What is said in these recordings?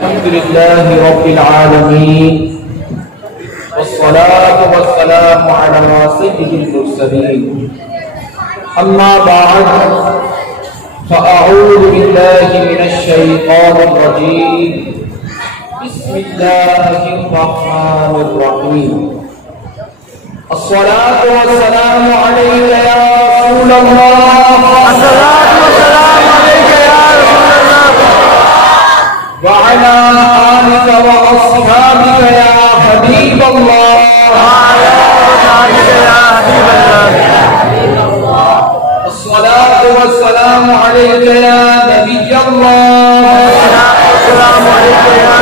الحمد لله رب العالمين والصلاة والسلام على سيد المرسلين أما بعد فأعوذ بالله من الشيطان الرجيم بسم الله الرحمن الرحيم الصلاة والسلام عليك يا رسول الله الصلاة والسلام عليك يا رسول الله وعلى آلك وأصحابك يا حبيب الله وعلى آلك يا حبيب الله الصلاة والسلام عليك يا نبي الله السلام عليك يا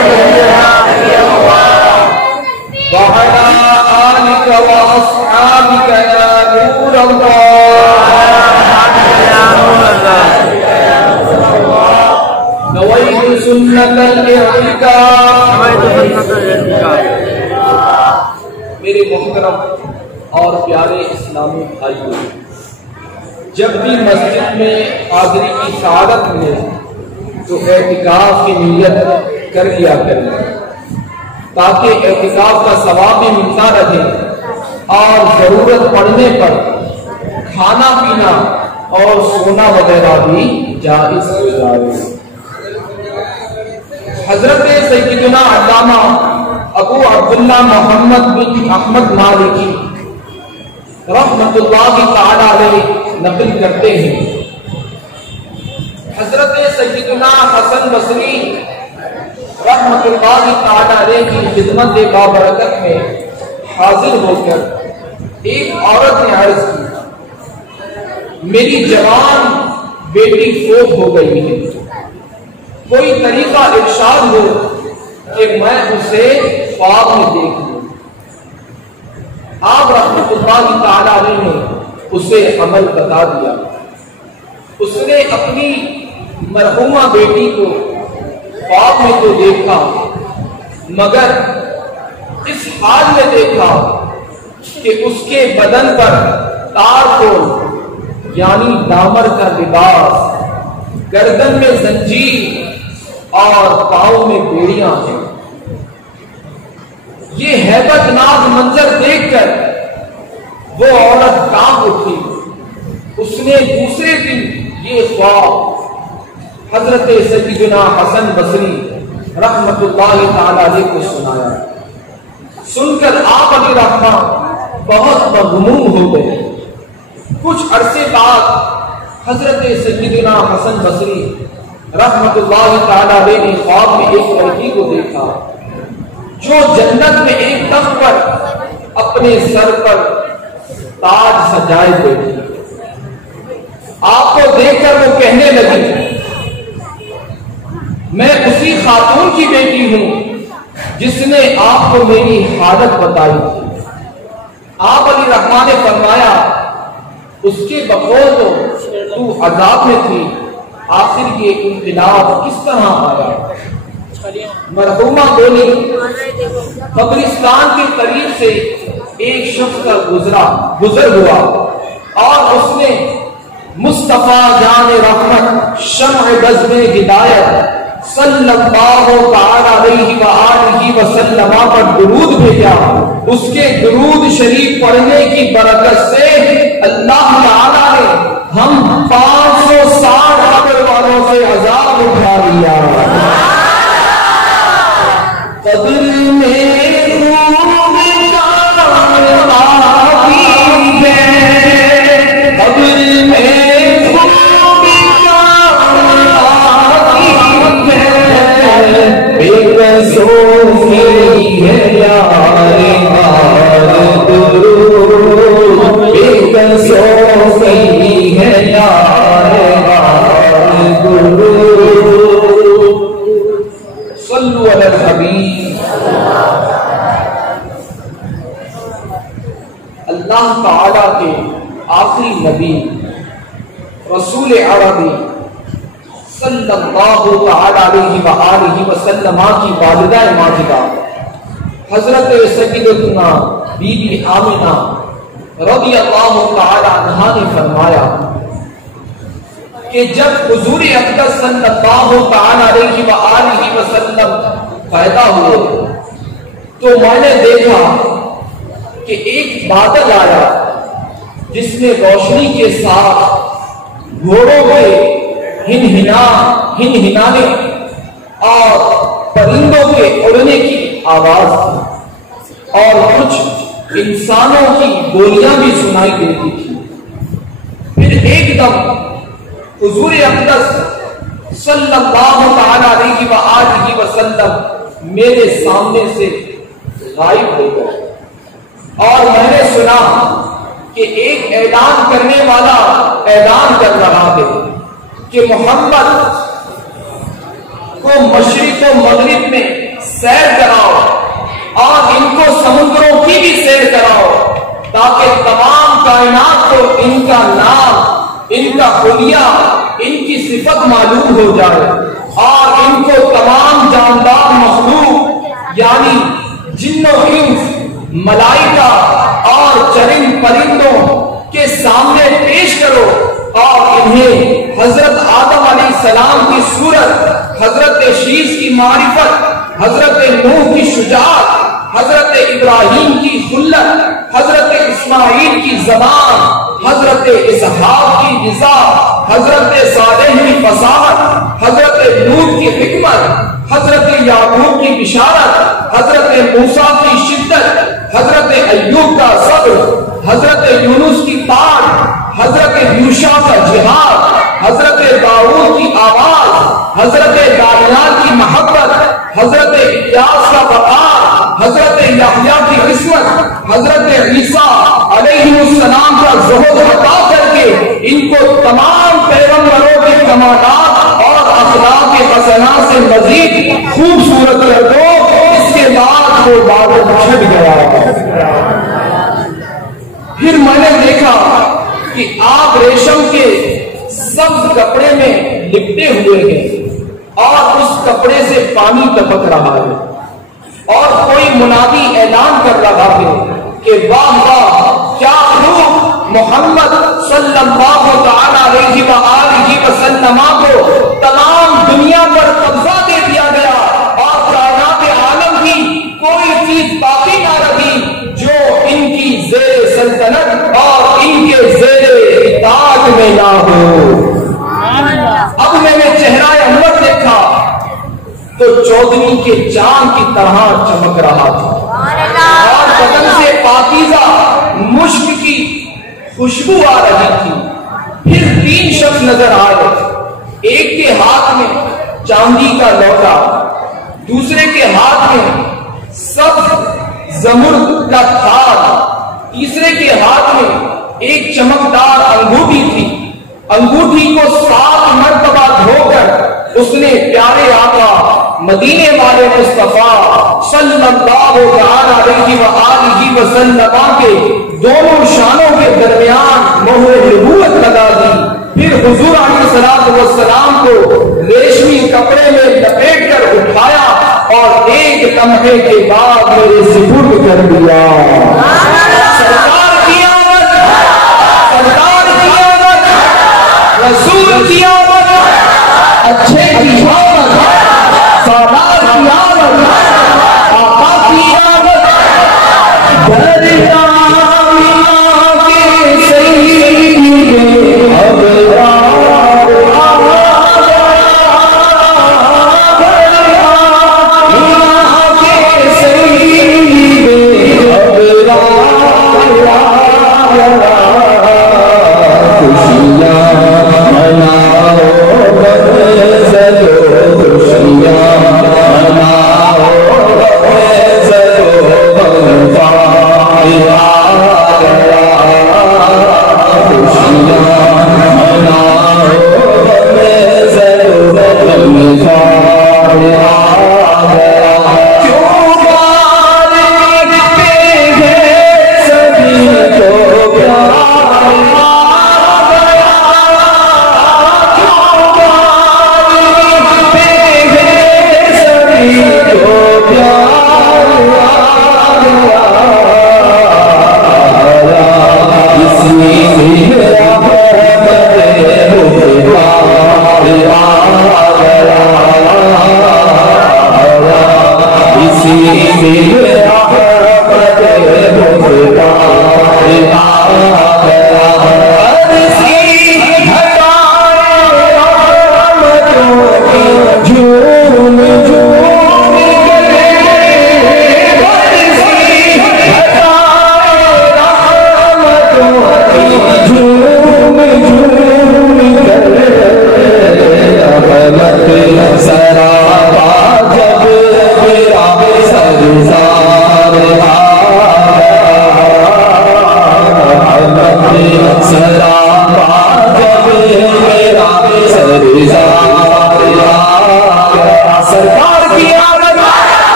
نبي الله وعلى آلك وأصحابك يا نور الله يا نور الله نويت سنة الاعتكاف میرے محترم اور پیارے اسلامی بھائیوں، جب بھی مسجد میں حاضری کی سعادت ملے تو اعتکاف کی نیت کر لیا کریں تاکہ اعتکاف کا ثواب بھی ملتا رہے اور ضرورت پڑنے پر کھانا پینا اور سونا وغیرہ بھی جائز ہو جائے۔ حضرت سیدنا علامہ ابو عبداللہ محمد بن احمد مالکی رحمۃ اللہ تعالی علیہ نقل کرتے ہیں، حضرت سیدنا حسن بصری رحمۃ اللہ تعالی علیہ کی خدمت بابرکت میں حاضر ہو کر ایک عورت نے عرض کی، میری جوان بیٹی فوت ہو گئی ہے، کوئی طریقہ ارشاد ہو کہ میں اسے خواب میں دیکھ لوں۔ آپ رحمۃ اللہ تعالی علیہ نے اسے عمل بتا دیا۔ اس نے اپنی مرحومہ بیٹی کو خواب میں تو دیکھا مگر اس حال میں دیکھا کہ اس کے بدن پر تارکول یعنی دامر کا لباس، گردن میں زنجیر اور پاؤں میں بیڑیاں ہیں۔ یہ ہیبت ناک منظر دیکھ کر وہ عورت کانپ اٹھی۔ اس نے دوسرے دن یہ خواب حضرت سیدنا حسن بصری رحمۃ اللہ تعالی علیہ کو سنایا۔ سن کر آپ علی رحمہ بہت مغموم ہو گئے۔ کچھ عرصے بعد حضرت سیدنا حسن بصری رحمۃ اللہ تعالی علیہ نے خواب میں ایک لڑکی کو دیکھا جو جنت میں ایک تخت پر اپنے سر پر تاج سجائے بیٹھی۔ آپ کو دیکھ کر وہ کہنے لگی، میں اسی خاتون کی بیٹی ہوں جس نے آپ کو میری حالت بتائی تھی۔ آپ علی رحمٰن نے فرمایا، اس کے بقول تو عذاب میں تھی، آخر یہ انقلاب کس طرح آیا؟ مرحومہ بولی، قبرستان کے قریب سے ایک شخص کا گزر ہوا اور اس نے مصطفیٰ جان رحمت شمع بزم ہدایت صلی اللہ تعالی علیہ وآلہ وسلم پر درود بھیجا۔ اس کے درود شریف پڑھنے کی برکت سے اللہ تعالی نے ہم 560 قبر والوں سے عذاب اٹھا لیا۔ قبر میں خوب کامیابی ہے، قبر میں خوب کامیابی ہے، بے قصوری ہے یار مار درود، بے قصوری ہے یار مار درود۔ صلو علی الحبیب۔ اللہ تعالی کے آخری نبی رسول عربی صلی اللہ تعالی علیہ وآلہ وسلم کی والدہ ماجدہ حضرت سیدتنا بی بی آمنہ رضی اللہ تعالی عنہا نے فرمایا، کہ جب حضور اقدس صلی اللہ علیہ وآلہ وسلم پیدا ہوئے تو میں نے دیکھا کہ ایک بادل آیا جس میں روشنی کے ساتھ گھوڑوں کے ہنہنانے اور پرندوں کے اڑنے کی آواز تھی اور کچھ انسانوں کی بولیاں بھی سنائی دیتی تھی۔ پھر ایک دم حضور اقدس صلی اللہ علیہ وآلہ وسلم میرے سامنے سے غائب ہو گئے اور میں نے سنا کہ ایک اعلان کرنے والا اعلان کر رہا ہے کہ محمد کو مشرق و مغرب میں سیر کراؤ اور ان کو سمندروں کی بھی سیر کراؤ تاکہ تمام کائنات کو ان کا نام، ان کا حلیہ، ان کی صفت معلوم ہو جائے اور ان کو تمام جاندار مخلوق یعنی جن و انس، ملائکہ اور چرند پرندوں کے سامنے پیش کرو اور انہیں حضرت آدم علیہ السلام کی صورت، حضرت شیس کی معرفت، حضرت نوح کی شجاعت، حضرت ابراہیم کی خلت، حضرت اسماعیل کی زبان، حضرت اسحاق کی رضا، حضرت صالح کی فصاحت، حضرت لوط کی حکمت، حضرت یعقوب کی بشارت، حضرت موسیٰ کی شدت، حضرت ایوب کا صبر، حضرت یونس کی طاعت، حضرت یوشع کا جہاد، حضرت داؤد کی آواز، حضرت دانیال کی محبت، حضرت الیاس کا وقار، حضرت یحییٰ کی عصمت، حضرت عیسیٰ علیہ السلام کا زہد عطا کر کے ان کو تمام پیغمبروں کے کمالات اور اخلاق حسنات سے مزید خوبصورت کر دو۔ اس کے بعد وہ بادل چھٹ گیا۔ پھر میں نے دیکھا کہ آپ ریشم کے سبز کپڑے میں لپٹے ہوئے ہیں اور اس کپڑے سے پانی ٹپک رہا ہے اور کوئی منادی اعلان کر رہا ہے کہ واہ واہ کیا خوب، محمد صلی اللہ علیہ وآلہ وسلم کو تمام دنیا پر قبضہ دے دیا گیا اور کائنات عالم کی کوئی چیز باقی نہ رہی جو ان کی زیر سلطنت اور ان کے زیر اطاعت میں نہ ہو۔ اب میں نے چہرہ انور دیکھا تو چودھری کے چاند کی طرح چمک رہا تھا اور بدن سے پاکیزہ مشک کی خوشبو آ رہی تھی۔ پھر تین شخص نظر آئے، ایک کے ہاتھ میں چاندی کا لوٹا، دوسرے کے ہاتھ میں سبز زمرد کا تھال، تیسرے کے ہاتھ میں ایک چمکدار انگوٹھی تھی۔ انگوٹھی کو 7 مرتبہ دھو کر اس نے پیارے آقا مدینے والے مصطفیٰ صلی اللہ علیہ وآلہ وسلم کے دونوں شانوں کے درمیان مہر نبوت لگا دی۔ پھر حضور علیہ السلام کو ریشمی کپڑے میں لپیٹ کر اٹھایا اور ایک لمحے کے بعد میرے سپرد کر دیا۔ سرکار کی آمد، سرکار کی آمد، رسول کی آمد، اچھے کی آمد، سالار کی آمد، آقا کی آمد، خوشیاں مناؤ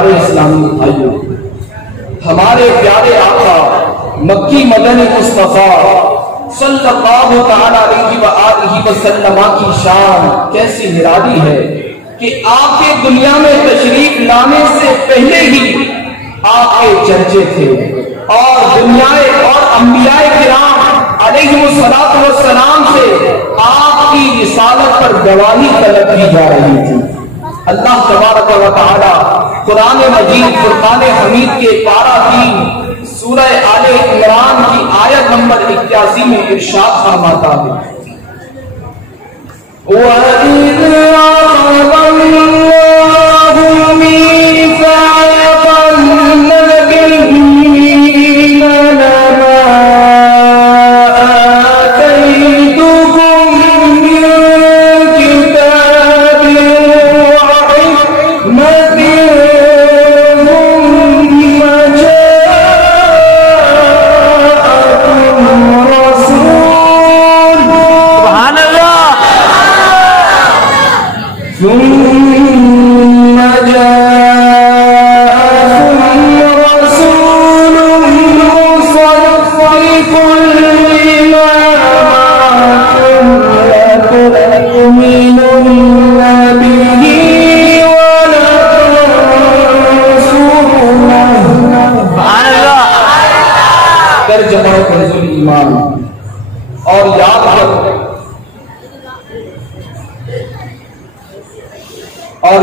پیارے اسلامی بھائیوں، ہمارے پیارے آقا مکی مدنی مصطفیٰ صلی اللہ تعالی علیہ وآلہ وسلم کی شان کیسی نرالی ہے کہ آپ کے دنیا میں تشریف لانے سے پہلے ہی آپ کے چرچے تھے، اور دنیا اور انبیاء کرام علیہ السلام سے آپ کی رسالت پر گواہی طلب کی جا رہی تھی۔ اللہ تبارک و تعالی قرآن مجید فرقان حمید کے پارہ 3 سورہ آل عمران کی آیت نمبر 81 میں ارشاد فرماتا ہے، وَإِذْ أَخَذَ اللَّهُ مِيثَاقَ النَّبِيِّينَ لَمَا آتَيْتُكُم مِّن كِتَابٍ وَحِكْمَةٍ ثُمَّ جَاءَكُمْ رَسُولٌ سبحان اللہ ثم جاءكم رسول مصدق لما معكم لتؤمنن به ولتنصرنه ترجمہ کنز ایمان۔ اور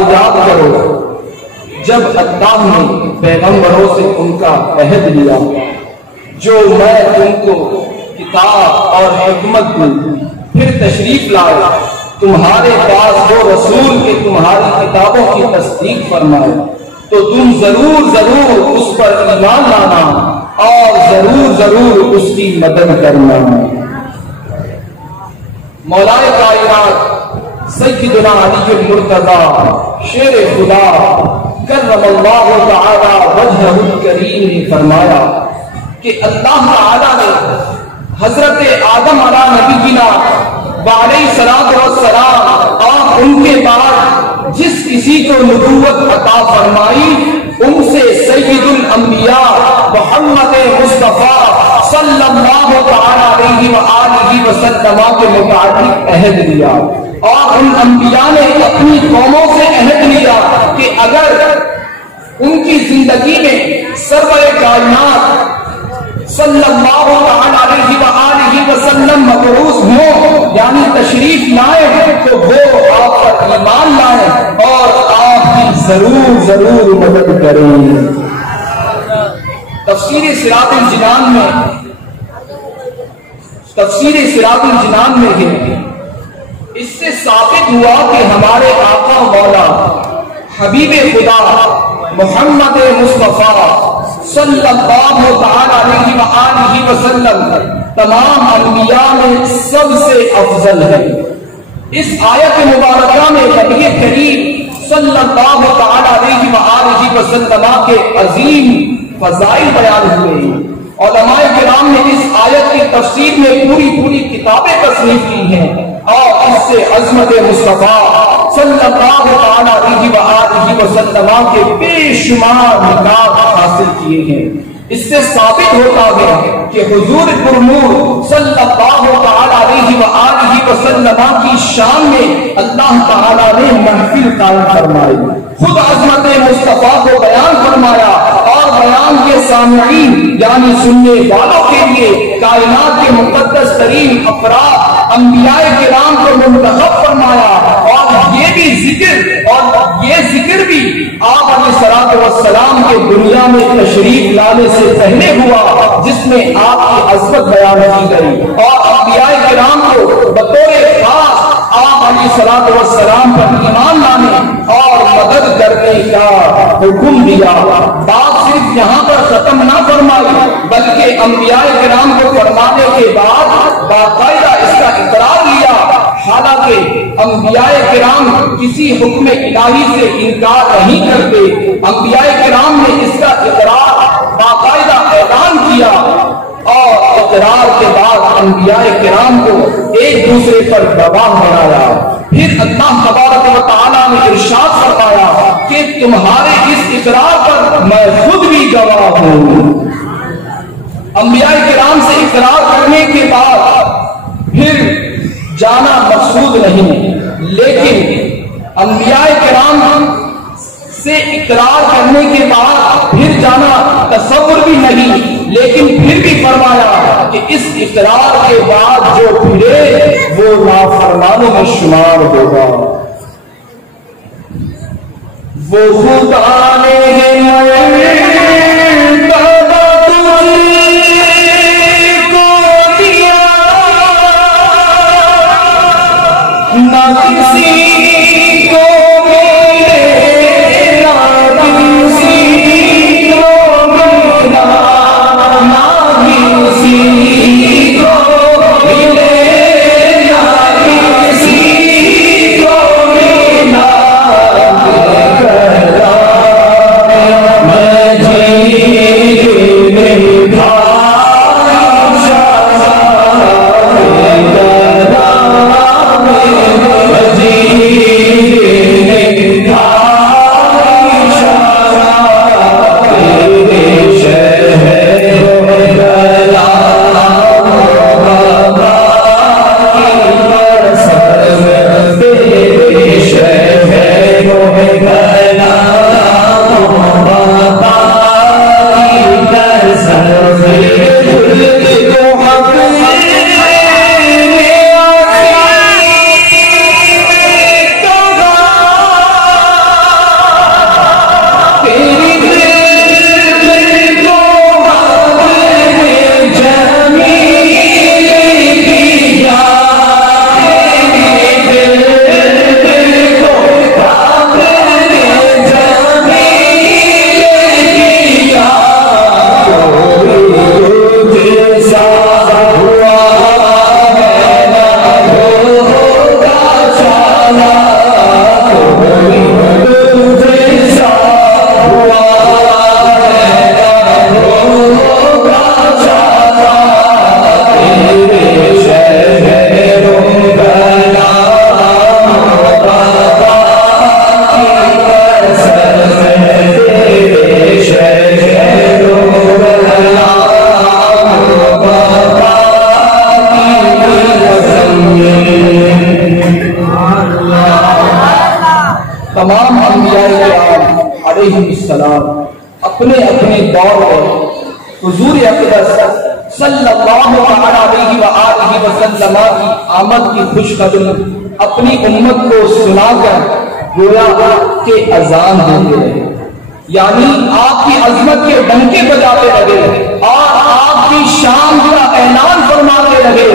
یاد کرو جب اللہ نے پیغمبروں سے ان کا عہد لیا، جو میں تم کو کتاب اور حکمت دوں، پھر تشریف لائے تمہارے پاس وہ رسول کے تمہاری کتابوں کی تصدیق فرمائے، تو تم ضرور اس پر ایمان لانا اور ضرور اس کی مدد کرنا۔ مولا کائنات سیدنا علی المرتضی شیر خدا کرم اللہ تعالی وجہہ الکریم نے فرمایا کہ اللہ تعالی نے حضرت آدم علیہ نبینا علیہ السلام اور ان کے بعد جس کسی کو نبوت عطا فرمائی، ان سے سید الانبیاء محمد مصطفیٰ صلی اللہ تعالی علیہ وآلہ وسلم کے متعلق عہد لیا، اور ان انبیاء نے اپنی قوموں سے عہد لیا کہ اگر ان کی زندگی میں سرور کائنات صلی اللہ علیہ وآلہ وسلم مبعوث ہوں، یعنی تشریف لائے، تو وہ آپ پر ایمان لائے اور آپ کی ضرور مدد کریں۔ تفسیر صراط الجنان میں ہے، اس سے ثابت ہوا کہ ہمارے آقا مولا حبیب خدا محمد مصطفیٰ صلی اللہ تعالی علیہ وآلہ وسلم تمام انبیاء میں سب سے افضل ہے۔ اس آیت مبارکہ میں نبی کریم صلی اللہ تعالی علیہ وآلہ وسلم کے عظیم فضائل بیان ہوئے۔ علماء کرام نے اس آیت کی تفسیر میں پوری کتابیں تصنیف کی ہیں، اور اس سے عظمت مصطفیٰ صلی اللہ تعالی علیہ وآلہ وسلم کے بے شمار نکات حاصل کیے ہیں۔ اس سے ثابت ہوتا ہے کہ حضور پرنور صلی اللہ تعالی علیہ وآلہ وسلم کی شان میں اللہ تعالی نے محفل قائم فرمائی، خود عظمت مصطفیٰ کو بیان فرمایا، اور بیان کے سامعین یعنی سننے والوں کے لیے کائنات کے مقدس ترین افراد انبیاء کرام کو منتخب فرمایا، اور یہ ذکر بھی آپ علیہ السلام کے دنیا میں تشریف لانے سے پہلے ہوا، جس میں آپ کی عظمت بیان کی گئی، اور انبیاء کرام کو بطور خاص آپ علیہ السلام پر ایمان لانے اور مدد کرنے کا حکم دیا۔ بات صرف یہاں پر ختم نہ فرمائی، بلکہ انبیاء کرام کو فرمانے کے بعد باقاعدہ اس کا اقرار لیا۔ حالانکہ انبیاء کرام کسی حکم الہی سے انکار نہیں کرتے، انبیاء کرام نے اس کا اقرار باقاعدہ اعلان کیا، اور اقرار کے بعد انبیاء کرام کو ایک دوسرے پر گواہ بنایا. پھر اللہ تبارک و تعالیٰ نے ارشاد فرمایا کہ تمہارے اس اقرار پر میں خود بھی گواہ ہوں. انبیاء کرام سے اقرار کرنے کے بعد پھر جانا مقصود نہیں، لیکن انبیاء کرام سے اقرار کرنے کے بعد پھر جانا تصور بھی نہیں، لیکن پھر بھی فرمایا کہ اس اقرار کے بعد جو پھرے وہ نافرمانوں میں شمار ہوگا. وہ خدا نے نہ کسی کو ملے نہ کسی کو ملنا، نہ کسی کو ملے نہ کسی کو ملنا. میں جی میں تھا تمام انبیاء کرام علیہ السلام اپنے اپنے دور میں حضور اقدس صلی اللہ علیہ وآلہ وسلم کی آمد کی خوشخبری اپنی امت کو سنا کر گویا کہ اذان دیتے رہے، یعنی آپ کی عظمت کے ڈنکے بجاتے رہے اور آپ کی شان کا اعلان فرماتے رہے،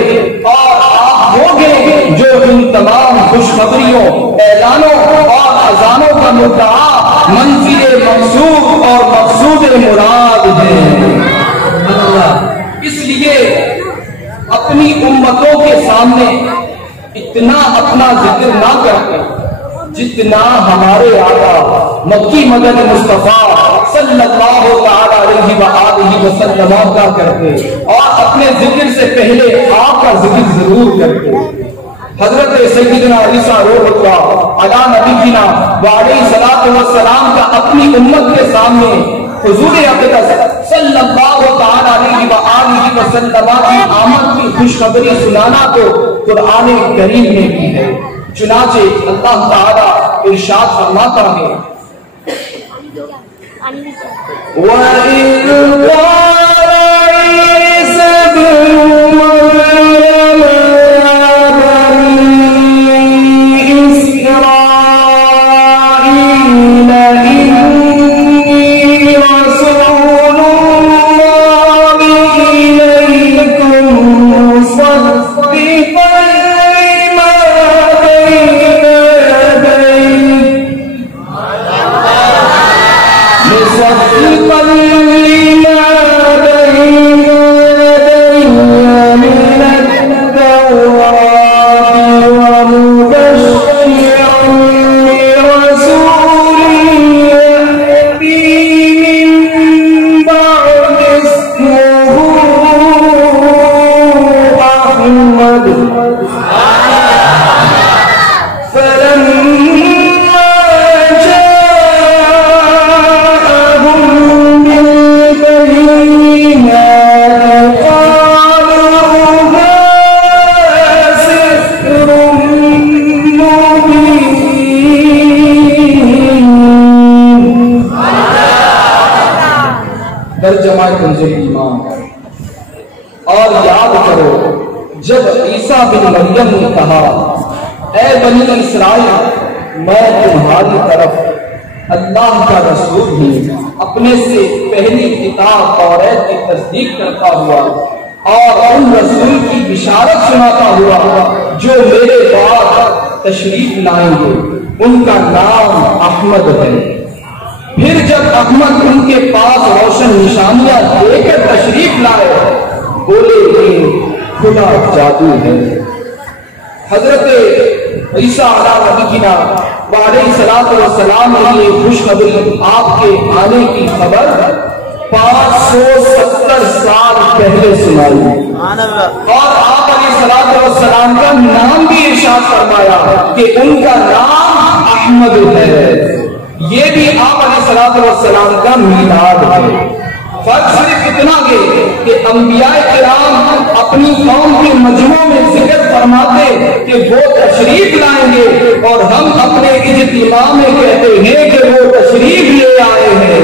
اور آپ وہ گے جو ان تمام خوشخبریوں، اعلانوں اور اذانوں کا مدعا، منزل مقصود اور مقصود مراد ہے. اس لیے اپنی امتوں کے سامنے اتنا اپنا ذکر نہ کرتے جتنا ہمارے آقا مکی مدد مصطفیٰ صلی اللہ علیہ وآلہ وسلم کا کرتے، اور اپنے ذکر سے پہلے آپ کا ذکر ضرور کرتے. حضرت سیدنا عیسیٰ روح اللہ علی نبینا وعلیہ الصلوۃ والسلام کا اپنی امت کے سامنے حضور اقدس صلی اللہ علیہ وآلہ وسلم کی آمد کی خوشخبری سنانا تو قرآن کریم نے کی ہے. چنانچہ اللہ تعالی ارشاد فرماتا ہے وَإِذْ قَالَ عِيسَى ابْنُ مَرْيَمَ يَا بَنِي إِسْرَائِيلَ إِنِّي رَسُولُ اللَّهِ إِلَيْكُمْ مُصَدِّقًا لما ترجمہ کنزُ ایمان۔ اور یاد کرو جب عیسیٰ بن مریم نے کہا اے بنی اسرائیل میں تمہاری طرف اللہ کا رسول ہوں، اپنے سے پہلی کتاب توریت کی تصدیق کرتا ہوا اور ان رسول کی بشارت سناتا ہوا جو میرے بعد تشریف لائیں گے، ان کا نام احمد ہے۔ پھر جب احمد ان کے پاس روشن نشانیاں دے کر تشریف لائے بولے کہ خدا جادو ہے۔ حضرت عیسیٰ علیہ الصلوۃ والسلام نے خوشخبری آپ کے آنے کی خبر 570 سال پہلے سنائی، اور آپ علیہ الصلوۃ والسلام کا نام بھی ارشاد فرمایا کہ ان کا نام احمد ہے۔ یہ بھی آپ علیہ الصلوۃ والسلام کا میلاد ہے۔ فرق صرف اتنا کہ انبیاء کرام اپنی قوم کے مجموعوں میں ذکر فرماتے کہ وہ تشریف لائیں گے، اور ہم اپنے اجتماع میں کہتے ہیں کہ وہ تشریف لے آئے ہیں۔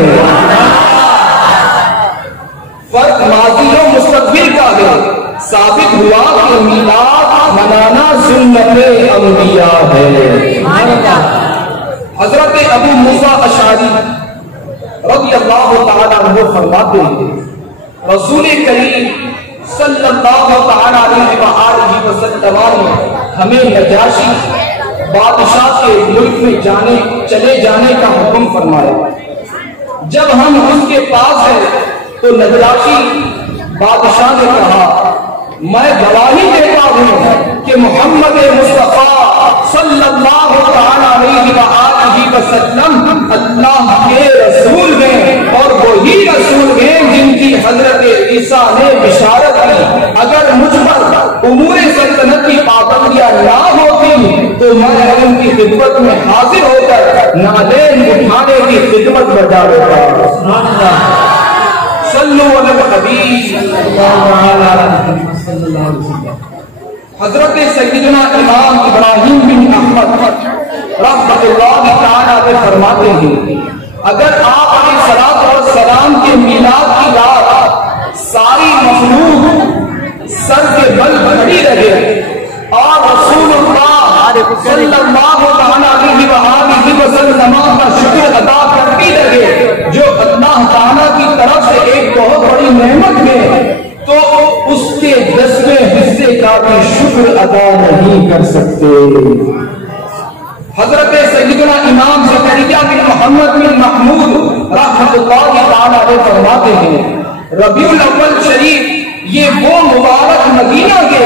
فرق ماضی و مستقبل کا ہے۔ ثابت ہوا کہ میلاد منانا سنت انبیاء ہے۔ حضرت ابو موسیٰ اشعری رضی اللہ تعالیٰ عنہ فرماتے ہیں رسول کریم صلی اللہ تعالیٰ علیہ وآلہ وسلم نے ہمیں نجاشی بادشاہ کے ملک میں چلے جانے کا حکم فرمایا۔ جب ہم اس کے پاس گئے تو نجاشی بادشاہ نے کہا میں گواہی دیتا ہوں کہ محمد مصطفیٰ صلی اللہ تعالیٰ علیہ وآلہ وسلم اللہ کے رسول ہیں، اور وہی رسول ہیں جن کی حضرت عیسیٰ نے بشارت کی۔ اگر مجھ پر امور سلطنت کی پابندیاں نہ ہوتی تو میں ان کی خدمت میں حاضر ہو کر نالین اٹھانے کی خدمت بجا لیتا۔ صلو علی الحبیب صلی اللہ علیہ وسلم۔ حضرت سیدنا امام ابراہیم بن احمد رحمۃ اللہ تعالیٰ علیہ فرماتے ہیں اگر آپ علیہ الصلوۃ والسلام کے میلاد کی رات ساری مخلوق سر کے بل کھڑی رہے اور رسول اللہ صلی اللہ تعالیٰ علیہ وآلہ وسلم کا شکر ادا کرتی رہے، جو اللہ تعالیٰ کی طرف سے ایک بہت بڑی نعمت ہے، تو اس کے 10ویں حصے کا بھی شکر ادا نہیں کر سکتے۔ حضرت سیدنا امام زکریا بن محمد بن محمود رحمۃ اللہ تعالیٰ علیہ فرماتے ہیں ربیع الاول شریف یہ وہ مبارک مدینہ کے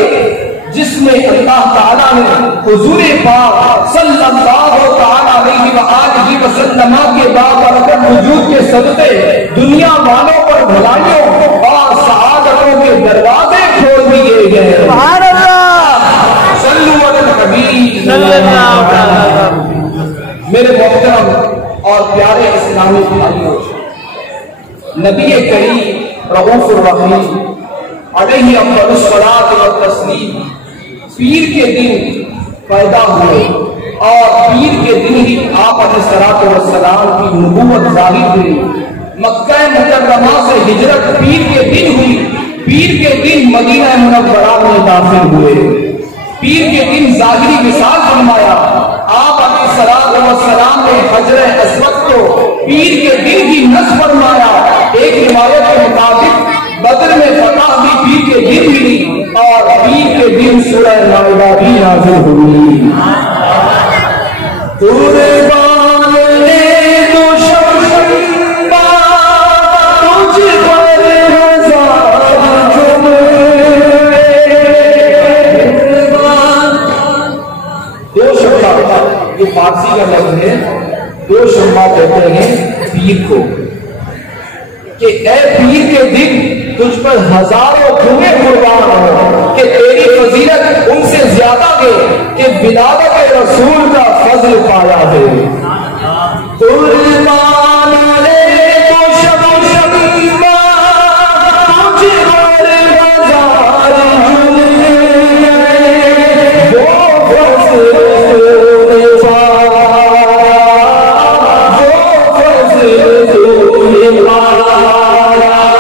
جس میں اللہ تعالیٰ نے حضور پاک صلی اللہ تعالیٰ علیہ وآلہ وسلم کے بابرکت وجود کے صدقے دنیا والوں پر بھلائیوں اور سعادتوں کے دروازے کھول دیے گئے۔ سبحان اللہ، صلو علی الحبیب صلی اللہ علیہ وسلم۔ میرے محترم اور پیارے اسلامی بھائیوں، نبی کریم رؤوف الرحیم علیہ افضل الصلاۃ والتسلیم پیر کے دن پیدا ہوئے، اور پیر کے دن ہی آپ علیہ الصلوۃ والسلام کی نبوت ظاہر ہوئی۔ مکہ مکرمہ سے ہجرت پیر کے دن ہوئی، پیر کے دن مدینہ منورہ میں داخل ہوئے، پیر کے دن ظاہری وصال فرمایا۔ آپ علیہ الصلوۃ والسلام نے حجر اسود کو پیر کے دن ہی نصب فرمایا۔ ایک روایت کے مطابق بدر میں فتح بھی پیر کے دن ملی، اور پیر کے دن سورہ مائدہ بھی نازل ہوئی۔ قربان لے دو شمشمبا تجھ پر ہزار جمعے، دو شمبا یہ فارسی کا لفظ ہے، دو شمبا کہتے ہیں پیر کو، کہ اے پیر کے دن تجھ پر ہزاروں جمعے قربان ہو، کہ تیری فضیلت ان سے زیادہ ہے کہ ولادت رسول کا فضل پایا ہے۔ قربان لے تو شمشمبا تجھ پر ہزار جمعے، وہ فضل تو نے پایا، وہ فضل تو نے پایا۔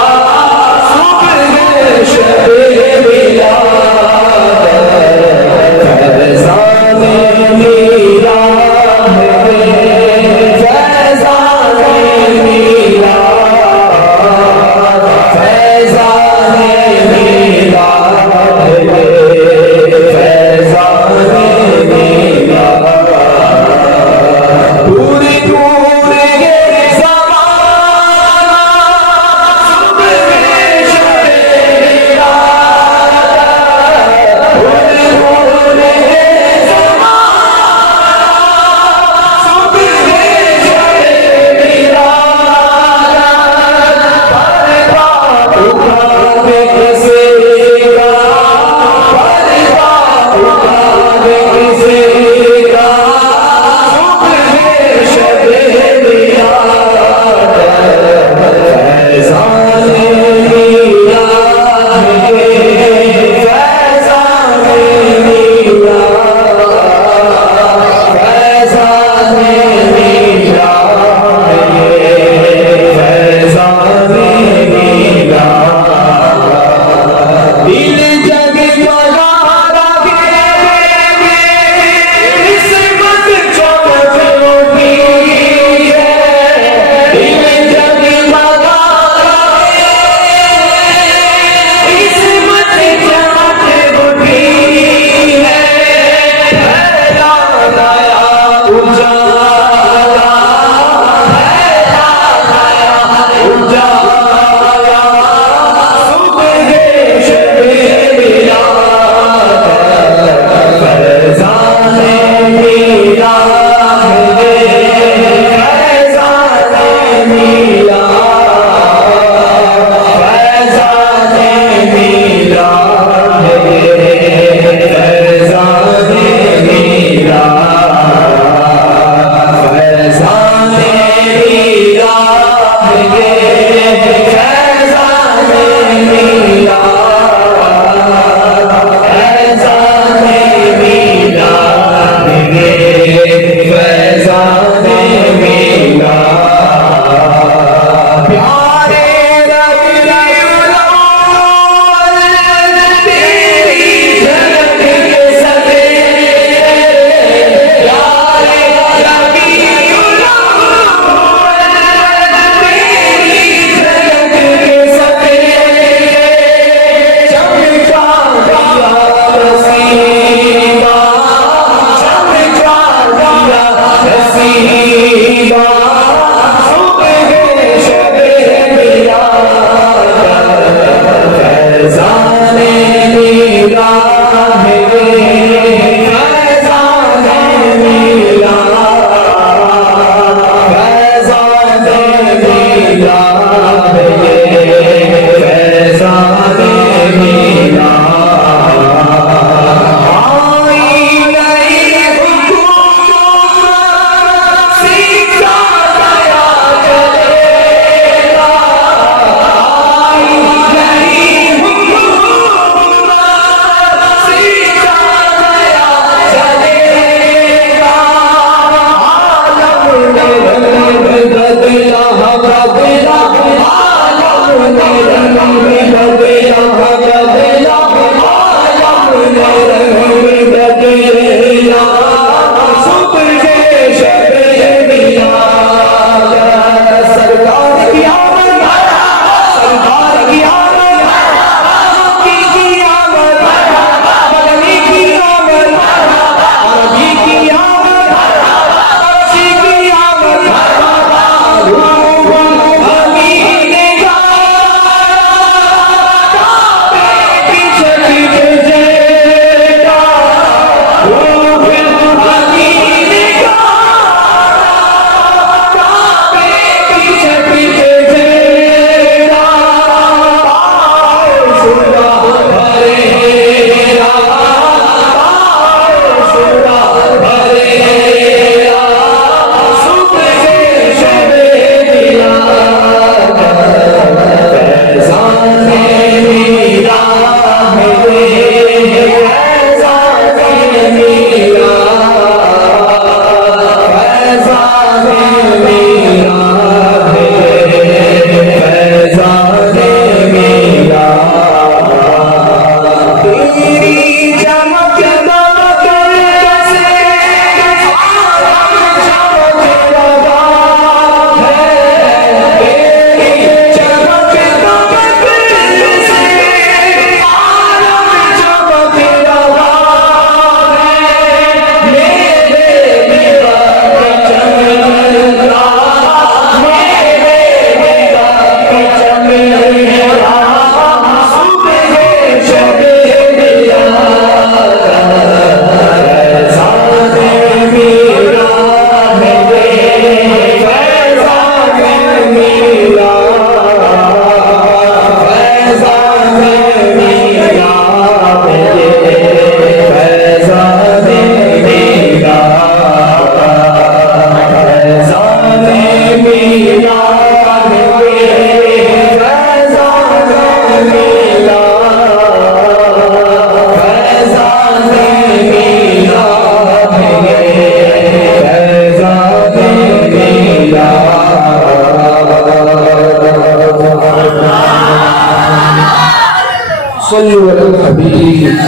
صلو علی الحبیب.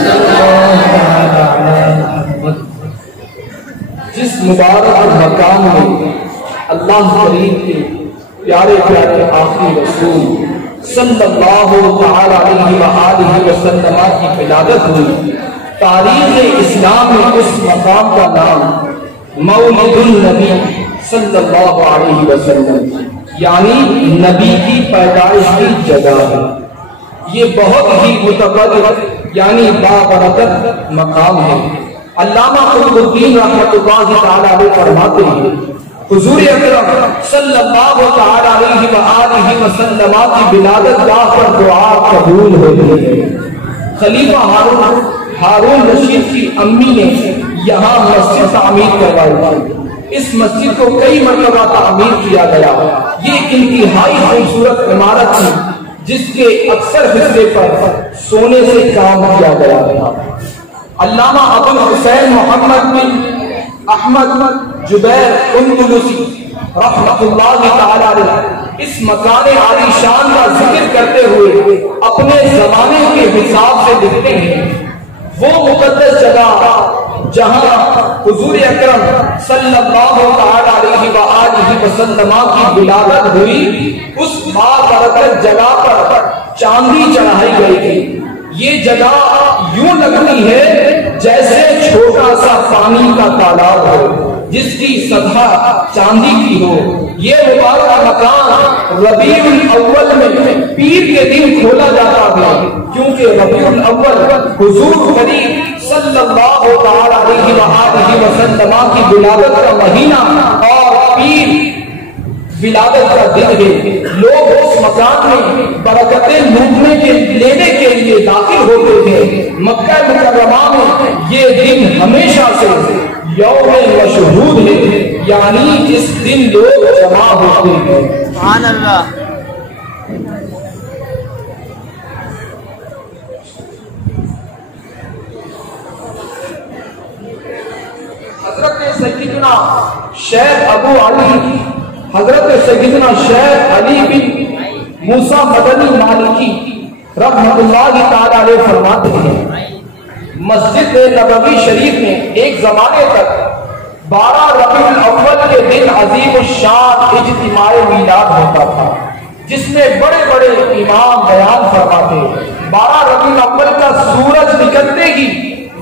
جس مبارک مقام میں اللہ کریم کے پیارے پیارے آخری رسول صلی اللہ تعالی علیہ وآلہ وسلم کی ولادت ہوئی، تاریخ اسلام میں اس مقام کا نام مولد النبی صلی اللہ علیہ وسلم یعنی نبی کی پیدائش کی جگہ ہے. یہ بہت ہی متقدس یعنی بابرکت مقام ہے. علامہ قطب الدین رحمۃ اللہ تعالی علیہ فرماتے ہیں حضور اکرم صلی اللہ تعالی علیہ وآلہ وسلم کی ولادت گاہ پر دعا قبول ہوتی ہے. خلیفہ ہارون رشید کی امی نے یہاں مسجد تعمیر کروائی تھی. اس مسجد کو کئی مرتبہ تعمیر کیا گیا. یہ انتہائی خوبصورت عمارت تھی جس کے اکثر حصے پر سونے سے کام کیا گیا تھا. علامہ ابو الحسین محمد بن احمد جبیر اندلسی رحمۃ اللہ تعالی علیہ اس مکان عالی شان کا ذکر کرتے ہوئے اپنے زمانے کے حساب سے لکھتے ہیں وہ مقدس جگہ جہاں حضور اکرم صلی اللہ تعالی علیہ وآلہ وسلم کی ولادت ہوئی، اس بابرکت جگہ پر چاندی چڑھائی گئی تھی. یہ جگہ یوں لگتی ہے جیسے چھوٹا سا پانی کا تالاب ہو جس کی سطح چاندی کی ہو. یہ مبارک مکان ربیع الاول میں پیر کے دن کھولا جاتا ہے کیونکہ ربیع الاول حضور کریم صلی اللہ تعالی علیہ وآلہ وسلم کی ولادت کا مہینہ اور پیر ولادت کا دن ہے. لوگ اس مکان میں برکتیں لینے کے لیے داخل ہوتے تھے. مکہ مکرمہ میں یہ دن ہمیشہ سے یوم مشہود ہے یعنی اس دن لوگ جمع ہوتے ہیں. سبحان اللہ. حضرت سیدنا شیخ ابو علی حضرت سیدنا شیخ علی بن موسیٰ مدنی مالکی رحمۃ اللہ تعالی علیہ فرماتے ہیں مسجد نبوی شریف میں ایک زمانے تک 12 ربیع الاول کے دن عظیم الشان اجتماع میلاد ہوتا تھا جس میں بڑے بڑے امام بیان فرماتے. 12 ربیع الاول کا سورج نکلتے ہی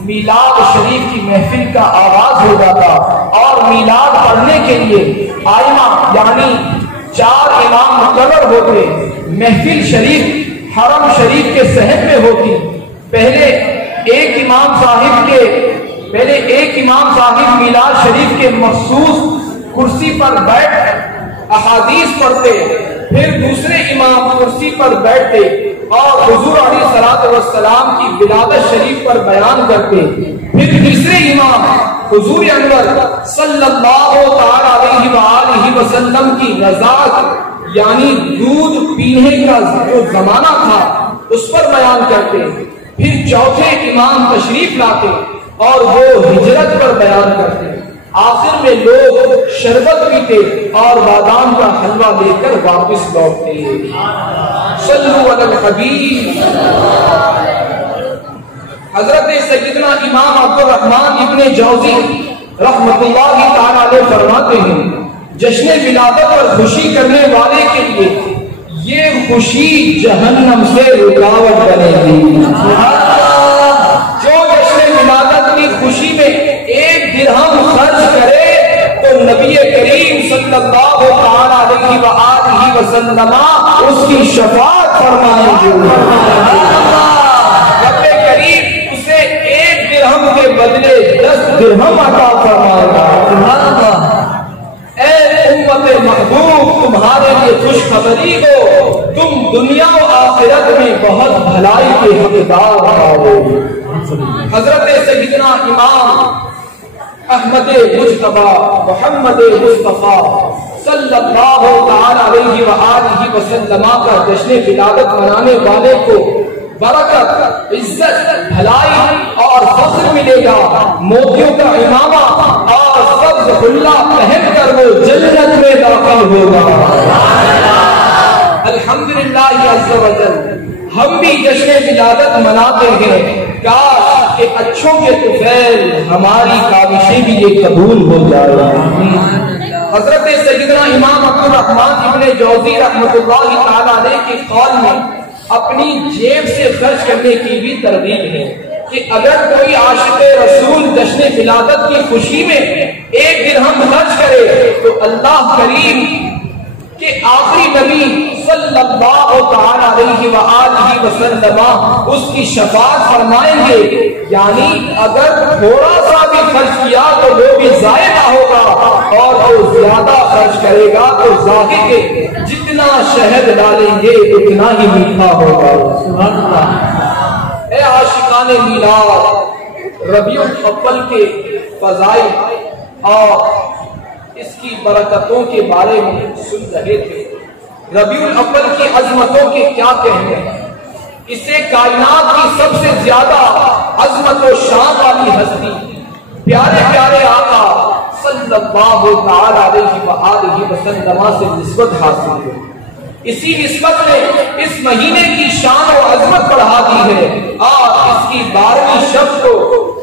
میلاد شریف کی محفل کا آغاز ہو جاتا اور میلاد پڑھنے کے لیے آئمہ یعنی 4 امام مقرر ہوتے. محفل شریف حرم شریف کے صحن میں ہوتی. پہلے ایک امام صاحب میلاد شریف کے مخصوص کرسی پر بیٹھ احادیث پڑھتے، پھر دوسرے امام کرسی پر بیٹھتے اور حضور علیہ الصلوۃ والسلام کی ولادت شریف پر بیان کرتے. پھر تیسرے امام حضور انور صلی اللہ تعالی علیہ وآلہ وسلم کی رضاعت یعنی دودھ پینے کا جو زمانہ تھا اس پر بیان کرتے. پھر چوتھے امام تشریف لاتے اور وہ ہجرت پر بیان کرتے. آخر میں لوگ شربت پیتے اور بادام کا حلوہ لے کر واپس لوٹتے. صلو علی الحبیب. حضرت سیدنا امام عبد الرحمن ابن جوزی رحمۃ اللہ تعالی علیہ فرماتے ہیں جشن ولادت پر خوشی کرنے والے کے لیے یہ خوشی جہنم سے رکاوٹ بنے گی. جو جشن ولادت کی خوشی میں 1 درہم خرچ کرے تو نبی کریم صلی اللہ تعالی علیہ وآلہ وسلم اس کی شفاعت فرمائیں گے. رب کریم اسے 1 درہم کے بدلے 10 درہم عطا فرمائے گا. اے امت محبوب تمہارے لیے خوشخبری ہو، تم دنیا و آخرت میں بہت بھلائی کے حقدار ہو. حضرت سیدنا امام احمد مجتبی محمد مصطفیٰ صلی اللہ تعالی علیہ وآلہ وسلم کا جشن ولادت منانے والے کو برکت، عزت، بھلائی اور فخر ملے گا. موتیوں کا امامہ اور سبز حلہ پہن کر وہ جنت میں داخل ہوگا. الحمدللہ عز و جل. ہم بھی جشن ولادت مناتے ہیں، کاش کہ اچھوں کے طفیل ہماری کاوشیں بھی یہ قبول ہو جائے۔ حضرت سیدنا امام عبد الرحمن ابن جوزی رحمۃ اللہ تعالیٰ علیہ کے قول میں اپنی جیب سے خرچ کرنے کی بھی ترغیب ہے کہ اگر کوئی عاشق رسول جشن ولادت کی خوشی میں 1 درہم خرچ کرے تو اللہ کریم کہ آخری نبی صلی اللہ تعالی علیہ وآلہ وسلم اس کی شفاعت فرمائیں گے، یعنی اگر تھوڑا سا بھی خرچ کیا تو وہ بھی ضائع نہ ہوگا، اور جو زیادہ خرچ کرے گا تو ظاہر ہے جتنا شہد ڈالیں گے اتنا ہی میٹھا ہوگا۔ سبحان اللہ۔ اے عاشقان میلاد، ربیع الاول کے فضائل اور اس کی برکتوں کے بارے میں سن رہے تھے۔ ربیع الاول کی عظمتوں کے کیا کہنے ہیں؟ اسے کائنات کی سب سے زیادہ عظمت و شان والی ہستی پیارے پیارے آقا صلی اللہ تعالی علیہ وآلہ وسلم سے نسبت حاصل ہے۔ اسی نسبت نے اس مہینے کی شان و عظمت بڑھا دی ہے اور اس کی 12ویں شب کو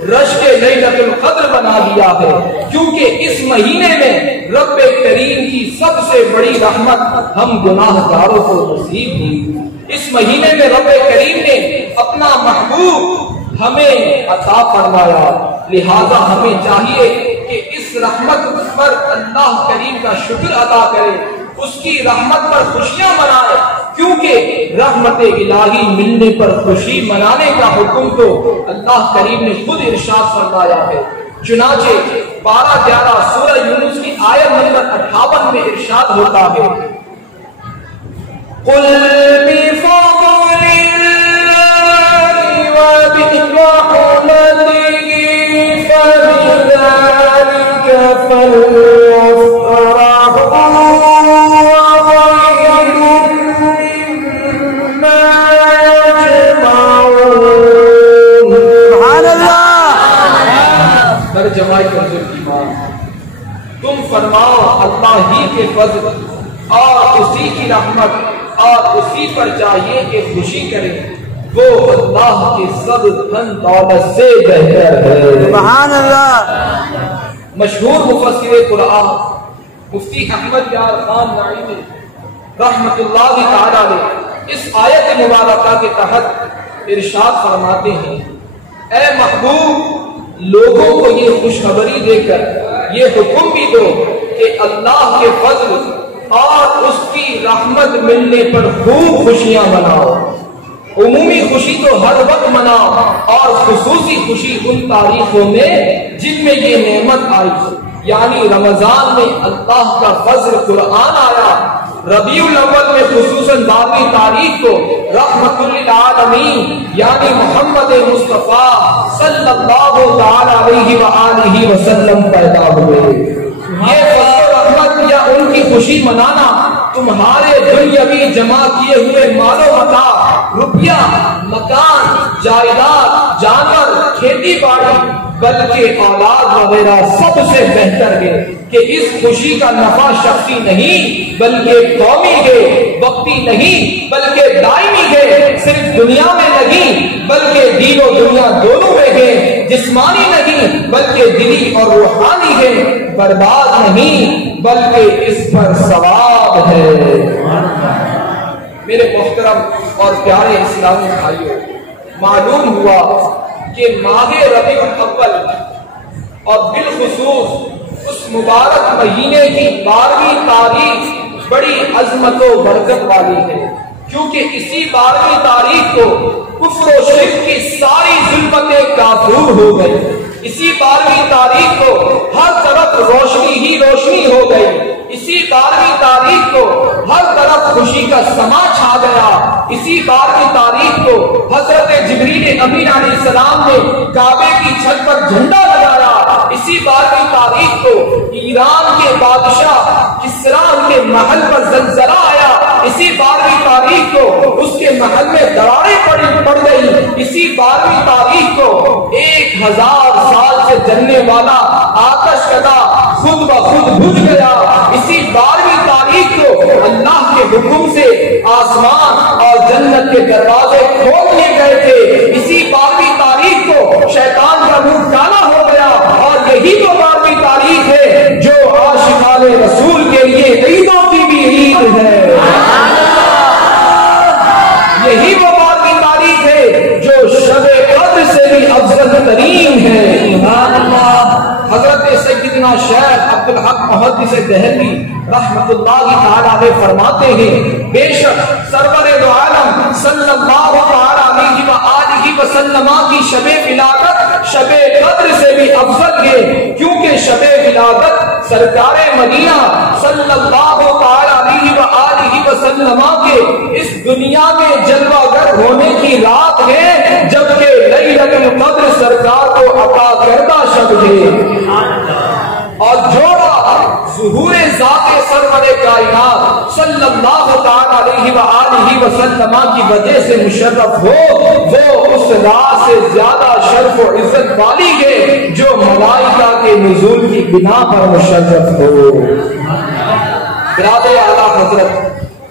رشک لیلۃ القدر بنا دیا ہے، کیونکہ اس مہینے میں رب کریم کی سب سے بڑی رحمت ہم گناہ گاروں کو نصیب ہوئی۔ اس مہینے میں رب کریم نے اپنا محبوب ہمیں عطا فرمایا، لہذا ہمیں چاہیے کہ اس رحمت پر اللہ کریم کا شکر ادا کرے، اس کی رحمت پر خوشیاں منائے، کیونکہ رحمت الہی ملنے پر خوشی منانے کا حکم تو اللہ کریم نے خود ارشاد فرمایا ہے۔ چنانچہ 12-11 سورہ یونس کی آیت نمبر 58 میں ارشاد ہوتا ہے، قُلْ بِفَضْلِ اللَّهِ وَبِرَحْمَتِهِ فَبِذَلِكَ فَلْيَفْرَحُوا تم فرماؤ اللہ ہی کے فضل اور اسی کی رحمت اور اسی پر چاہیے کہ خوشی کریں، وہ اللہ کے سب دھن دولت سے بہتر ہے۔ سبحان اللہ۔ مشہور مفسر قرآن مفتی احمد یار خان نعیمی رحمت اللہ تعالی علیہ اس آیت مبارکہ کے تحت ارشاد فرماتے ہیں، اے محبوب لوگوں کو یہ خوشخبری دے کر یہ حکم بھی دو کہ اللہ کے فضل اور اس کی رحمت ملنے پر خوب خوشیاں مناؤ۔ عمومی خوشی تو ہر وقت مناؤ اور خصوصی خوشی ان تاریخوں میں جن میں یہ نعمت آئی، یعنی رمضان میں اللہ کا فضل قرآن آیا، ربیع الاول میں خصوصاً 12ویں تاریخ کو رحمت للعالمین یعنی محمد مصطفیٰ صلی اللہ تعالی علیہ وآلہ وسلم پیدا ہوئے۔ یہ فضل و رحمت یا ان کی خوشی منانا تمہارے دنیاوی جمع کیے ہوئے مال و متاع، روپیہ، مکان، جائیداد، جانور، کھیتی باڑی بلکہ اولاد وغیرہ سب سے بہتر ہے کہ اس خوشی کا نفع شخصی نہیں بلکہ قومی ہے، وقتی نہیں بلکہ دائمی ہے، صرف دنیا میں نہیں بلکہ دین و دنیا دونوں میں ہے، جسمانی نہیں بلکہ دلی اور روحانی ہے، برباد نہیں بلکہ اس پر ثواب ہے۔ میرے محترم اور پیارے اسلامی بھائیوں، معلوم ہوا کہ ماہ ربیع الاول اور بالخصوص اس مبارک مہینے کی 12ویں تاریخ بڑی عظمت و برکت والی ہے، کیونکہ اسی 12ویں تاریخ کو کفر و شرک کی ساری ظلمتیں کافور ہو گئی، اسی 12ویں تاریخ کو ہر طرف روشنی ہی روشنی ہو گئی، اسی 12ویں تاریخ کو ہر طرف خوشی کا سما چھا گیا، اسی 12ویں تاریخ کو حضرت جبریل امین علیہ السلام نے کعبے کی چھت پر جھنڈا لگایا، اسی 12ویں تاریخ کو ایران کے بادشاہ کسریٰ کے محل پر زلزلہ آیا، اسی 12ویں تاریخ کو اس کے محل میں دراریں پڑ گئی، اسی 12ویں تاریخ کو 1000 سال سے جلنے والا آتش کدا خود بخود بجھ گیا، اسی 12ویں تاریخ تاریخ کو اللہ کے حکم سے آسمان اور جنت کے دروازے کھول دیے گئے تھے، اسی 12ویں تاریخ کو شیطان کا منہ کالا ہو گیا، اور یہی تو 12ویں تاریخ ہے جو عاشقان رسول کے لیے عیدوں کی بھی عید ہے۔ یہی وہ 12ویں تاریخ ہے جو شب قدر سے بھی افضل ترین ہے۔ حضرت سیدنا شیخ عبدالحق محدث دہلوی رحمت اللہ تعالی علیہ فرماتے ہیں، بے شک سرور دو عالم صلی اللہ علیہ وآلہ وسلم کی شب ولادت شب قدر سے بھی افضل ہے، کیونکہ شب ولادت سرکار مدینہ صلی اللہ علیہ وآلہ وسلم کے اس دنیا میں جلوہ گر ہونے کی رات ہے، جبکہ لیلۃ القدر سرکار کو عطا کردہ شب ہے۔ اور جوڑا ظہور ذات سرور کائنات صلی اللہ علیہ وآلہ وسلم کی وجہ سے مشرف ہو، وہ اس رات سے زیادہ شرف و عزت والی ہے جو ملائکہ کے نزول کی بنا پر مشرف ہو۔ برادر اعلیٰ حضرت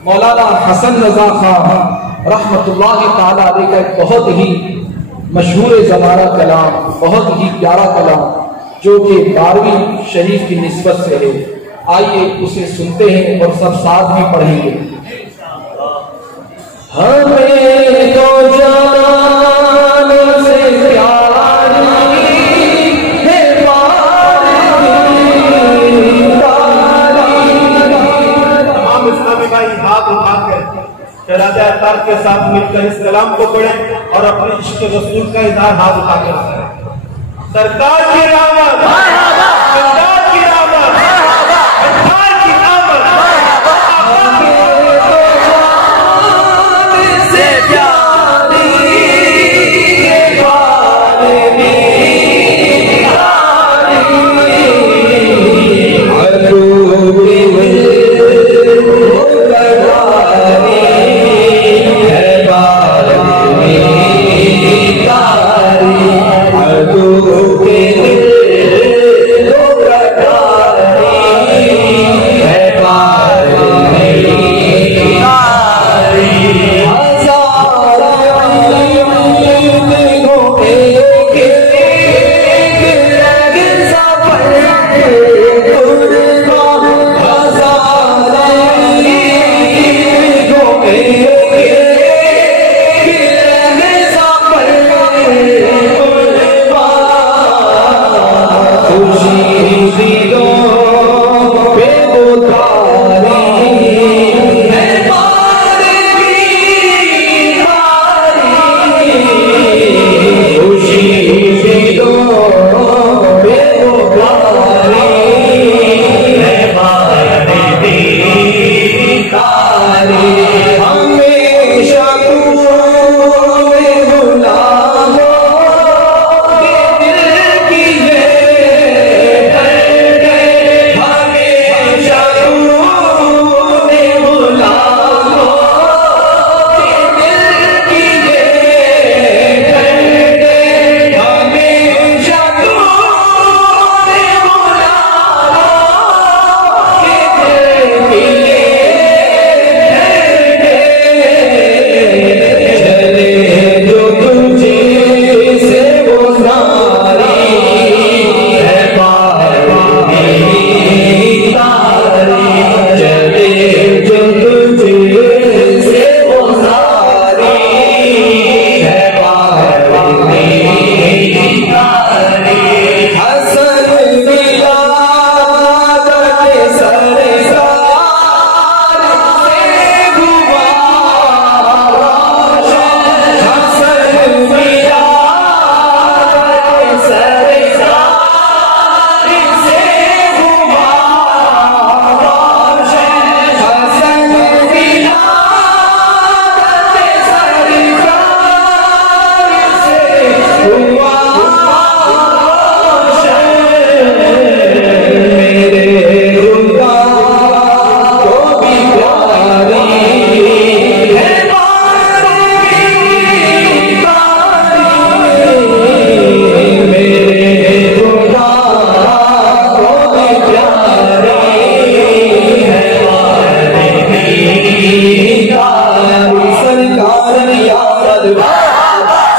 مولانا حسن رضا خان رحمت اللہ تعالی علیہ کا ایک بہت ہی مشہور زمانہ کلام، بہت ہی پیارا کلام جو کہ 12ویں شریف کی نسبت سے ہے، آئیے اسے سنتے ہیں اور سب ساتھ بھی پڑھیں گے۔ ہمیں تو جان سے پیاری ہے تمام اسلامی بھائی ہاتھ اٹھا کر شہزادہ اطہار کے ساتھ مل کر اس کلام کو پڑھیں اور اپنے عشق رسول کا اظہار ہاتھ اٹھا کر کریں۔ سرکار کی رحمت، سرکار کی رحمت، اطہار کی آمد، سے پیاری کے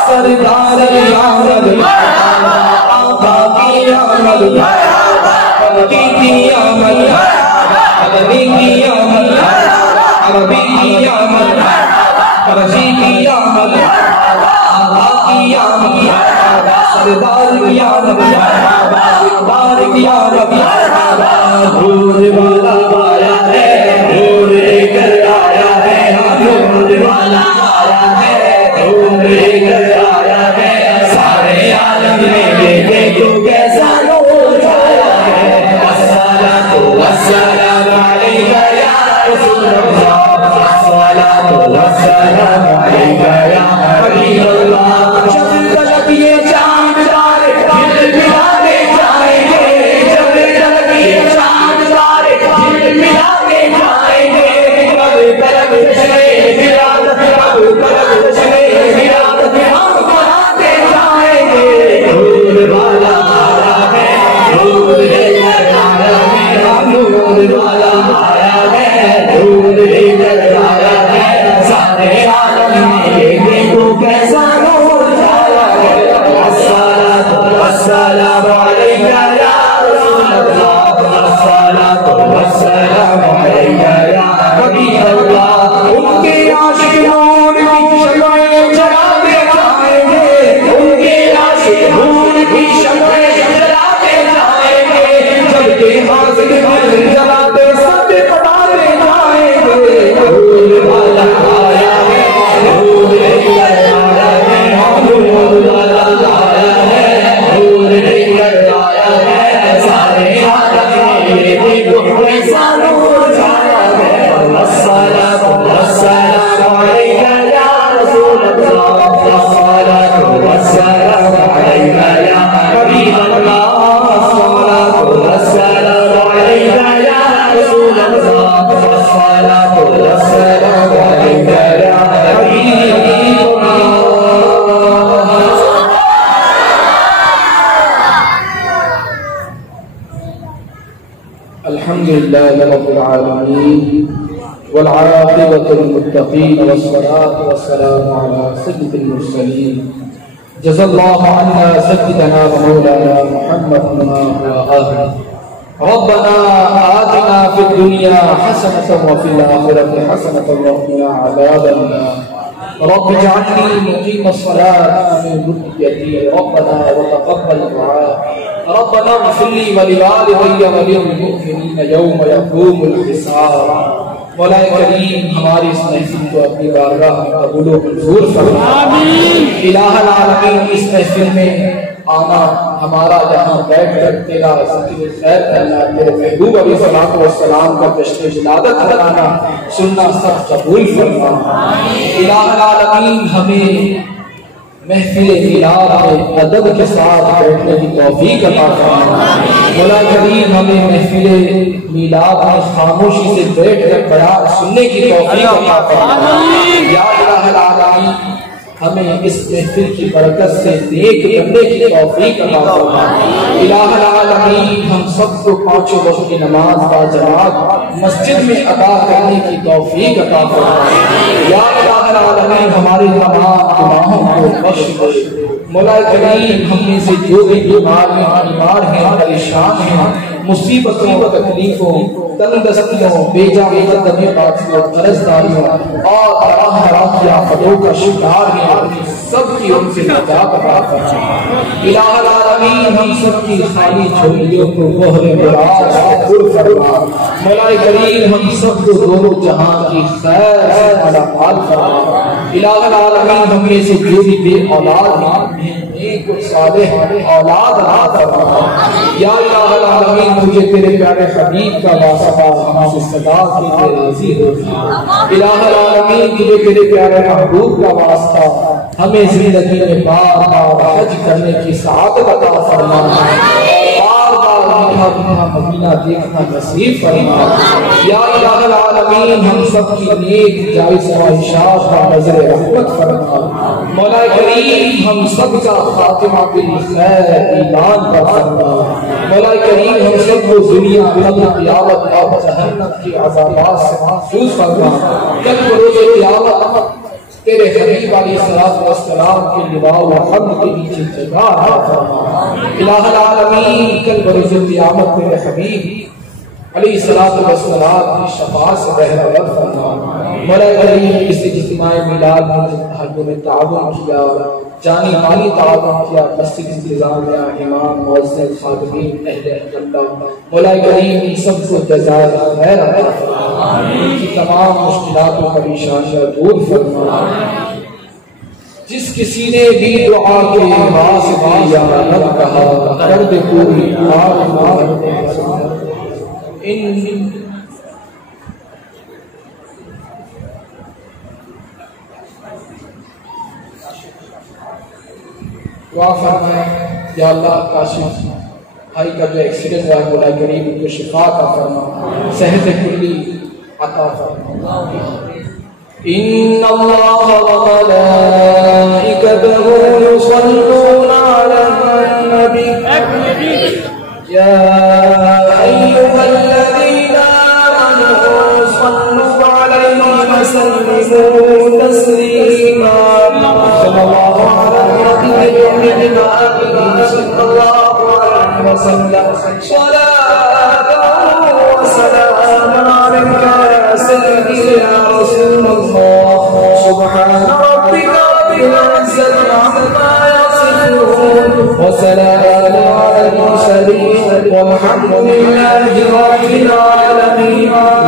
سردار کی آمد آقا کی آمد نبی کی آمد نبی کی آمد عربی کی آمد فرشی کی آمد آقا کی آمد سردار کی آمد سردار کی آمد نور والا آیا ہے نور لے کر آیا ہے نور والا آیا ہے نور لے کر آیا ہے سارے عالم میں دیکھے تو کیسا نور چھایا ہے الصلاۃ والسلام علیک یا رسول اللہ الصلاۃ والسلام علیک یا حبیب اللہ جب تک یہ چاند تارے ملاتے جائیں گے جب تک یہ چاند تارے ملاتے جائیں گے کب تک چلے ولادت کب تک چلے ولادت ہم بناتے جائیں گے نور والا آیا ہے نور لے کر آیا ہے نور والا آیا ہے نور لے کر آیا ہے سارے عالم میں یہ دیکھو کیسا نور چھایا ہے الصلاۃ والسلام علیک یا رسول اللہ الصلاۃ والسلام علیک یا حبیب اللہ ان کے عاشق نور کی شمعیں جلاتے جائیں گے ان کے عاشق نور کی شمعیں جلاتے جائیں گے جب کہ حاضر جلاتے سب پڑھاتے جائیں گے نور والا آیا ہے نور لے کر آیا ہے نور والا آیا ہے نور لے کر آیا ہے سارے عالم میں دیکھو کیسا نور چھایا ہے الصلاۃ والسلام علیک یا رسول اللہ الصلاۃ والسلام علیک یا حبیب اللہ الصلاۃ والسلام علیک یا رسول اللہ الصلاۃ والسلام علیک یا حبیب اللہ الحمد لله رب العالمين والعاقبة للمتقين والصلاة والسلام على سيد المرسلين جزا الله عنا سيدنا ومولانا محمد وآله ربنا آتنا في الدنيا حسنة وفي الآخرة حسنة وقنا عذاب النار رب اجعلني مقيم الصلاة من ذريتي ربنا وتقبل دعاء ربنا اغفر لي ولوالدي وللمؤمنين يوم يقوم الحساب مولا کریم ہماری اس محفل کو اپنی بارگاہ میں قبول و منظور فرما آمین الہ العالمین اس محفل میں آنا ہمارا جہاں بیٹھ کر تیرا ذکر خیر کرنا تیرے محبوب علیہ الصلوۃ والسلام کا جشن ولادت منانا سننا سب قبول فرما الہ العالمین ہمیں محفل میلاد میں ادب کے ساتھ بیٹھنے کی توفیق عطا فرما مولا کریم ہمیں محفل میلاد میں خاموشی سے بیٹھ کر بیان سننے کی توفیق عطا فرما یا الہ العالمین ہمیں اس محفل کی برکت سے نیک بننے کی توفیق عطا فرما الہ العالمین ہم سب کو پانچوں وقت کی نماز باجماعت مسجد میں ادا کرنے کی توفیق عطا فرما یا الہ العالمین ہمارے تمام گناہوں کو بخش دے مولا کریم ہم میں سے جو بھی بیمار ہیں پریشان ہیں مصیبتوں و تکلیفوں تندرستیوں بیجا مقدمے باتوں قرضداریوں اور طرح طرح کی آفتوں کا شکار ہیں سب کی ان سے نجات عطا فرما الہ العالمین ہم سب کی خالی جھولیوں کو مہر مراج سے پر فرما مولا کریم ہم سب کو دونوں جہاں کی خیر سے ملامات فرما الہ العالمین ہم میں سے جو بھی بے اولاد ہیں نیک و صالح اولاد عطا فرما یا الہ العالمین مجھے تیرے پیارے حبیب کا واسطہ ہم سے صدا کی راضی ہو الہ العالمین تجھے تیرے پیارے محبوب کا واسطہ ہمیں زندگی میں بار بار حج کرنے کی سعادت عطا فرما بار بار مدینہ دیکھنا نصیب فرما یا الہ العالمین ہم سب کی نیک جائز خواہشات کا نظر رحمت فرما مولا کریم ہم سب کا خاتمہ بالخیر ایمان کا فرما مولا کریم ہم سب کو دنیا قبل قیامت اور جہنم کی عذابات سے محفوظ فرما کل بروز قیامت تیرے حبیب علیہ السلام کے لواء و حمد کے نیچے جگہ عطا فرما۔ الہ العالمین کل بروز قیامت تیرے حبیب علیہ السلام کی شفاعت سے بہرور فرما۔ مولا کریم اس اجتماع میلاد میں جتنا نے تعاون کیا، جانی مالی تعاون کیا، مسجد انتظامیہ، امام، مؤذن، خادمین، اہل اللہ، مولا کریم ان سب کو جزائے خیر عطا فرما، ان کی تمام مشکلات و پریشانیاں دور فرما۔ جس کسی نے بھی دعا کے واسطے یا رب کہا کر دے پوری دعا فرمائے۔ یا اللہ کاشف بھائی کا جو ایکسیڈنٹ ہوا ہے مولا کریم ان کو شفا عطا فرما، صحت کلی عطا فرما۔ ان اللہ وملائکته یصلون علی النبی یا ایھا الذین آمنوا صلوا علیہ وسلموا تسلیما۔ صلی اللہ علی النبی صلی اللہ علیہ وسلم صلاۃ و سلام علیک یا سیدی یا رسول اللہ۔ سبحان ربک رب العزۃ عما یصفون وسلام علی المرسلین والحمد للہ رب العالمین۔